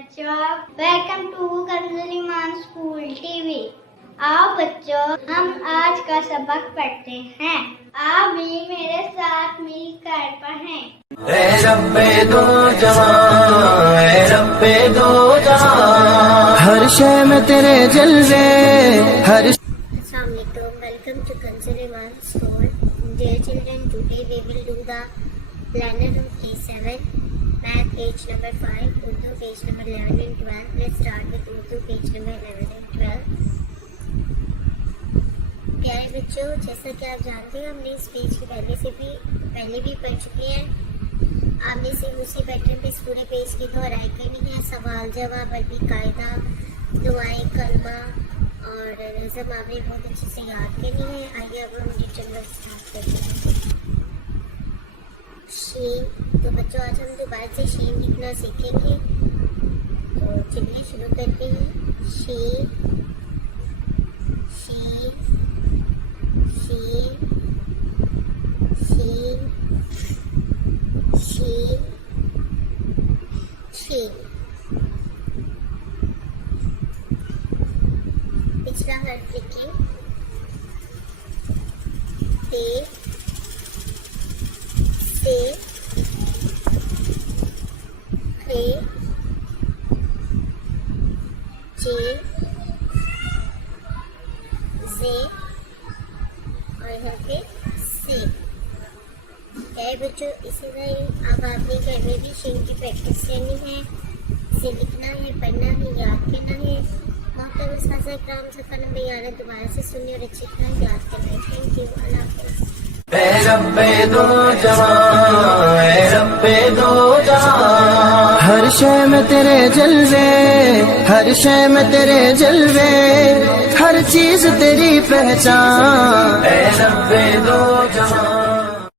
बच्चों, welcome to Kanz Iman school TV. आओ बच्चों, हम आज का सबक पढ़ते हैं। आप भी मेरे साथ मिलकर पढ़ें। ऐ रब्बे दो जहां, ऐ रब्बे दो जहां, हर शय में तेरे जलवे, हर Assalamualaikum. Welcome to Kanz Iman School. Dear children, today we will do the planner of K7, Math page number 5, Urdu page number 11 and 12. Let's start with Urdu page number 11 and 12. प्यारे बच्चों, जैसा कि आप जानते हैं हमने इस पेज की पहले भी पढ़ चुके हैं। आपने सिर्फ उसी पैटर्न पे इस पूरे पेज की दोहराई करनी है। सवाल जवाब, अरबी कायदा, दुआएं, कलमा और नज़म आपने बहुत अच्छे से याद करनी है। आइए अब हम डिटेल वर्क स्टार्ट करते हैं। शीन, तो बच्चों आज हम दोबारा से शीन लिखना सीखेंगे। तो चलिए शुरू करते हैं। शीन, शीन, शीन, शीन, शीन, शीन। पिछला हर्फ लिखें। ते, से, खे, जे, जे और हर्फ से। बच्चों, इसी तरह अब आपने घर में भी शीन की प्रैक्टिस करनी है। इसे लिखना है, पढ़ना है, याद करना है। दोबारा से सुनिए और अच्छी तरह याद करना है। Thank you. अल्लाह हाफ़िज़। ऐ रब्बे दो जहां, ऐ रब्बे दो जहां, हर शय में तेरे जलवे, हर शय में तेरे जलवे, हर चीज तेरी पहचान। ऐ रब्बे दो जहां।